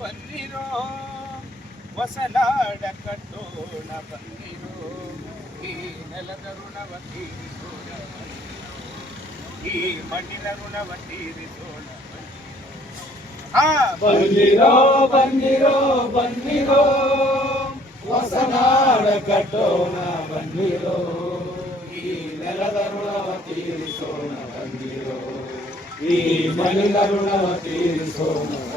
ಬನ್ನಿರೋ ಹೊಸನಾಡ ಕಟ್ಟೋಣ ಬನ್ನಿರೋ ಈ ನೆಲದ ಋಣವ ತೀರಿಸೋಣ ಬನ್ನಿರೋ. ಈ ಮಣ್ಣಿನ ಋಣವ ತೀರಿಸೋಣ ಬನ್ನಿರೋ. ಹಾ ಬನ್ನಿರೋ ಬನ್ನಿರೋ ಬನ್ನಿರೋ ಹೊಸನಾಡ ಕಟ್ಟೋಣ ಬನ್ನಿರೋ ಈ ನೆಲದ ಋಣವ ತೀರಿಸೋಣ ಬನ್ನಿರೋ ಈ ಮಣ್ಣಿನ ಋಣವ ತೀರಿಸೋಣ ಬನ್ನಿರೋ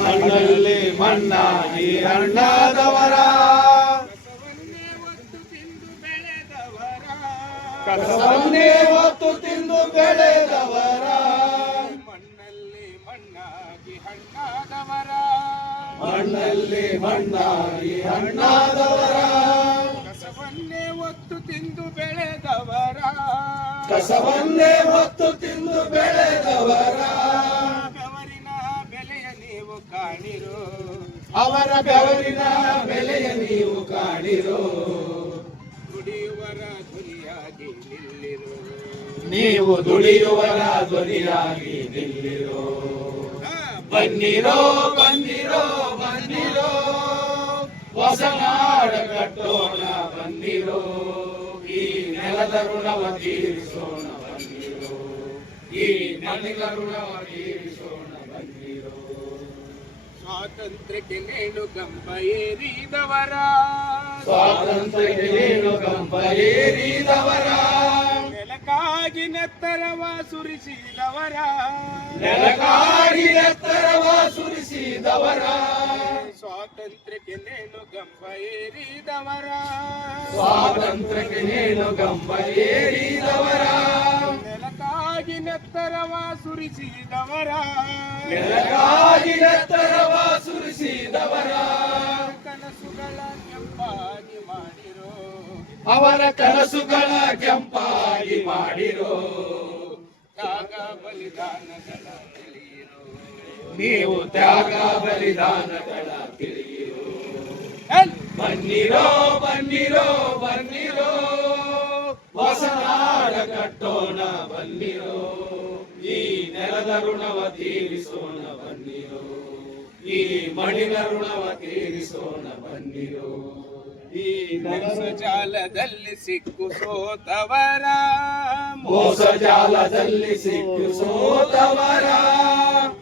ಮಣ್ಣಲ್ಲಿ ಮಣ್ಣಾಗಿ ಬೆಳೆದವರ ಕಸವನ್ನೇ ಹೊತ್ತು ತಿಂದು ಬೆಳೆದವರ. ಮಣ್ಣಲ್ಲಿ ಮಣ್ಣಾಗಿ ಹಣ್ಣಾದವರ. ಮಣ್ಣಲ್ಲಿ ಮಣ್ಣಾಗಿ ಹಣ್ಣಾದವರ. ಕಸವನ್ನೇ ಒತ್ತು ತಿಂದು ಬೆಳೆದವರ. ಕಸವನ್ನೇ ಹೊತ್ತು ತಿಂದು ಬೆಳೆದವರ. ಬೆವರಿನ ಬೆಲೆಯ ನೀವು ಕಾಣಿರೋ. ಅವರ ಬೆವರಿನ ಬೆಲೆಯ ನೀವು ಕಾಣಿರೋ. ದುಡಿಯುವರ ಧ್ವನಿಯಾಗಿ ನಿಲ್ಲಿರೋ. ನೀವು ದುಡಿಯುವರ ಧ್ವನಿಯಾಗಿ ನಿಲ್ಲಿರೋ. ಬನ್ನಿರೋ ಬನ್ನಿರೋ ಬನ್ನಿರೋ. ಹೊಸ ನಾಡ ಕಟ್ಟೋಣ. ಬನ್ನಿರೋ ಈ ನೆಲದ ಋಣವ ತೀರಿಸೋಣ ಬನ್ನಿರೋ ಈ ಮಣ್ಣಿನ ಋಣವ ತೀರಿಸೋಣ ಬನ್ನಿರೋ ಸ್ವಾತಂತ್ರ್ಯಕ್ಕೆ ನೇಣು ಗಂಬ ಏರಿದವರ ಸ್ವಾತಂತ್ರ್ಯಕ್ಕೆ ನೇಣು ಕಂಪ ಏರಿದವರ ನೆಲಕ್ಕಾಗಿ ನೆತ್ತರವ ಸುರಿಸಿದವರ ನೆಲಕಾಡಿ ಎತ್ತರವ ಸುರಿಸಿದವರ ಸ್ವಾತಂತ್ರ್ಯಕ್ಕೆ ನೇನು ಗಂಬ ಏರಿದವರ? ಸ್ವಾತಂತ್ರ್ಯಕ್ಕೆ ನೇನು ಗಂಬ ಏರಿದವರ? ನೆಲಕ್ಕಾಗಿ ನೆತ್ತರವ ಸುರಿಸಿದವರ? ಎತ್ತರವ ಸುರಿಸಿದವರ? ಕನಸುಗಳ ಕೆಂಪಾಗಿ ಮಾಡಿರೋ? ಅವರ ಕನಸುಗಳ ಕೆಂಪಾಗಿ ಮಾಡಿರೋ? ತ್ಯಾಗ ಬಲಿದಾನಗಳ ನೀವು ತ್ಯಾಗ ಬಲಿದಾನಗಳ! ಬನ್ನಿರೋ ಬನ್ನಿರೋ ಬನ್ನಿರೋ. ಹೊಸ ನಾಡ ಕಟ್ಟೋಣ ಬನ್ನಿರೋ. ಈ ನೆಲದ ಋಣವ ತೀರಿಸೋಣ ಬನ್ನಿರೋ. ಈ ಮಣ್ಣಿನ ಋಣವ ತೀರಿಸೋಣ ಬನ್ನಿರೋ. ಈ ಮೋಸ ಜಾಲದಲ್ಲಿ ಸಿಕ್ಕು ಸೋತವರ. ಮೋಸ ಜಾಲದಲ್ಲಿ ಸಿಕ್ಕು ಸೋತವರ.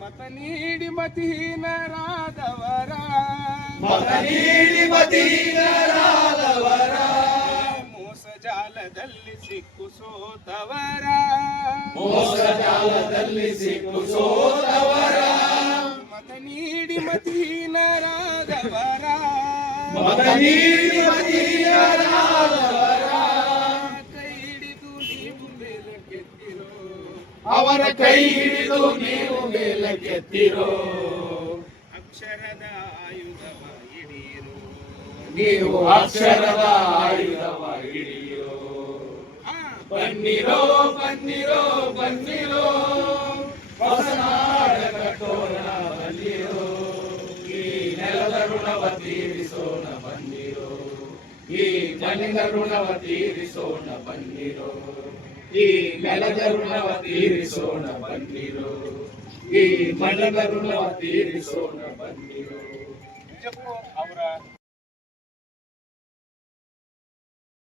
ಮತ ನೀಡಿ ಮತಿಹೀನರಾದವರ. ಮೋಸ ಜಾಲದಲ್ಲಿ ಸಿಕ್ಕು ಸೋತವರ ಮೋಸ ಜಾಲದಲ್ಲಿ ಸಿಕ್ಕು ಸೋತವರ ಮತ ನೀಡಿ ಮದೀನರಾದವರ ಮತ ನೀಡಿ ಅವರ ಕೈ ಹಿಡಿದು ನೀವು ಮೇಲೆ ಕೆತ್ತಿರೋ ಅವರ ಕೈ ಹಿಡಿದು ನೀವು ಮೇಲಕ್ಕೆತ್ತಿರೋ. ಅಕ್ಷರದ ನೀವು ಅಕ್ಷರದ ಆಯುಧವ ಹಿಡಿಯೋ. ಬನ್ನಿರೋ ಬನ್ನಿರೋ ಬನ್ನಿರೋ. ಹೊಸನಾಡ ಕಟ್ಟೋಣ ಬನ್ನಿರೋ ಈ ನೆಲದ ಋಣವ ತೀರಿಸೋಣ ಬನ್ನಿರೋ. ಈ ಮಣ್ಣಿನ ಋಣವ ತೀರಿಸೋಣ ಬನ್ನಿರೋ. ಈ ನೆಲದ ಋಣವ ತೀರಿಸೋಣ ಬನ್ನಿರೋ. ಈ ಮನದ ಋಣವ ತೀರಿಸೋಣ ಬನ್ನಿರೋ. ಅವರ